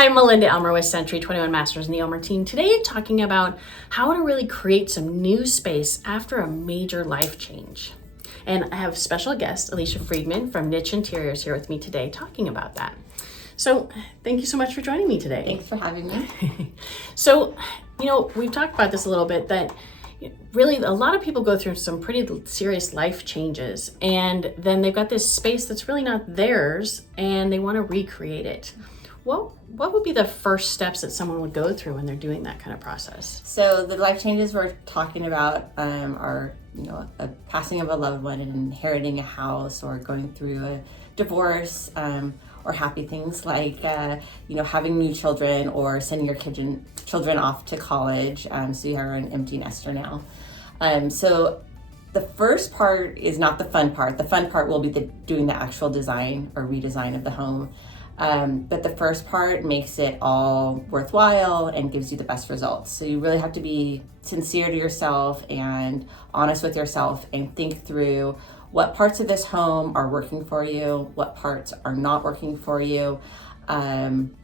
Hi, I'm Melinda Elmer with Century 21 Masters in the Elmer team. Today talking about how to really create some new space after a major life change. And I have special guest Alicia Friedman from Niche Interiors here with me today talking about that. So thank you so much for joining me today. Thanks for having me. So, we've talked about this a little bit, that really a lot of people go through some pretty serious life changes, and then they've got this space that's really not theirs and they want to recreate it. What would be the first steps that someone would go through when they're doing that kind of process? So the life changes we're talking about are, a passing of a loved one and inheriting a house, or going through a divorce, or happy things like, having new children, or sending your children off to college. So you are an empty nester now. So the first part is not the fun part. The fun part will be doing the actual design or redesign of the home. But the first part makes it all worthwhile and gives you the best results. So you really have to be sincere to yourself and honest with yourself and think through what parts of this home are working for you, what parts are not working for you, down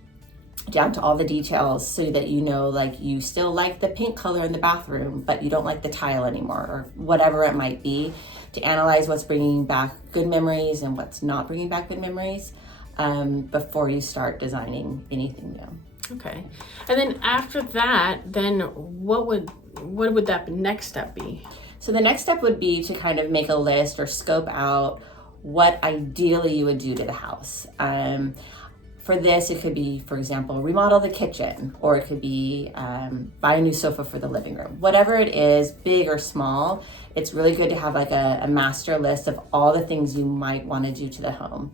to all the details, so that like you still like the pink color in the bathroom, but you don't like the tile anymore, or whatever it might be, to analyze what's bringing back good memories and what's not bringing back good memories. Before you start designing anything new. Okay. And then after that, then what would that next step be? So the next step would be to kind of make a list or scope out what ideally you would do to the house. For this, it could be, for example, remodel the kitchen, or it could be buy a new sofa for the living room. Whatever it is, big or small, it's really good to have like a master list of all the things you might want to do to the home.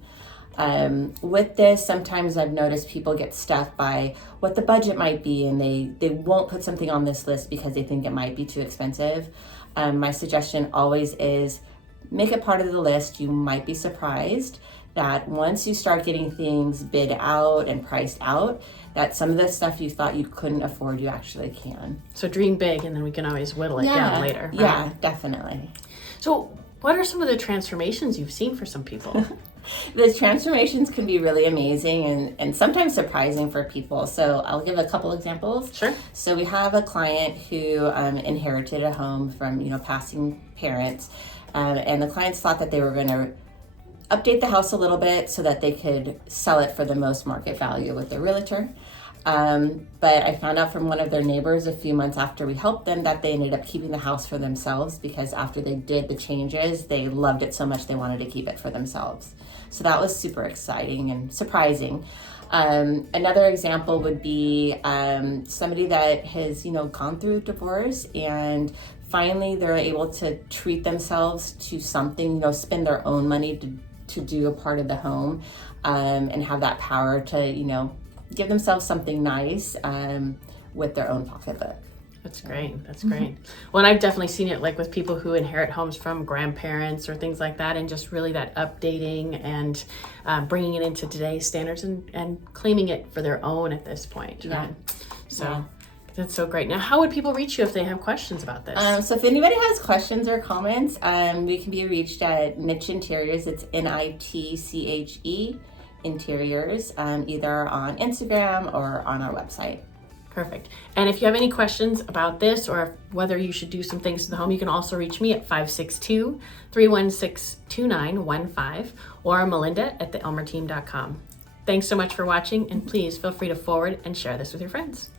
With this, sometimes I've noticed people get stuck by what the budget might be, and they won't put something on this list because they think it might be too expensive. My suggestion always is make it part of the list. You might be surprised that once you start getting things bid out and priced out, that some of the stuff you thought you couldn't afford, you actually can. So dream big, and then we can always whittle it down later. Right? Yeah, definitely. So what are some of the transformations you've seen for some people? The transformations can be really amazing and sometimes surprising for people. So I'll give a couple examples. Sure. So we have a client who inherited a home from passing parents, and the clients thought that they were going to update the house a little bit so that they could sell it for the most market value with their realtor. But I found out from one of their neighbors a few months after we helped them that they ended up keeping the house for themselves, because after they did the changes, they loved it so much they wanted to keep it for themselves. So that was super exciting and surprising. Another example would be somebody that has, gone through divorce, and finally they're able to treat themselves to something, spend their own money to do a part of the home, and have that power to, give themselves something nice with their own pocketbook. That's great. That's great. Well, and I've definitely seen it like with people who inherit homes from grandparents or things like that, and just really that updating and bringing it into today's standards and claiming it for their own at this point. Yeah. Right? So that's so great. Now, how would people reach you if they have questions about this? So if anybody has questions or comments, we can be reached at Niche Interiors. It's NITCHE Interiors, either on Instagram or on our website. Perfect. And if you have any questions about this, or whether you should do some things to the home, you can also reach me at 562-316-2915 or Melinda at theelmerteam.com. Thanks so much for watching, and please feel free to forward and share this with your friends.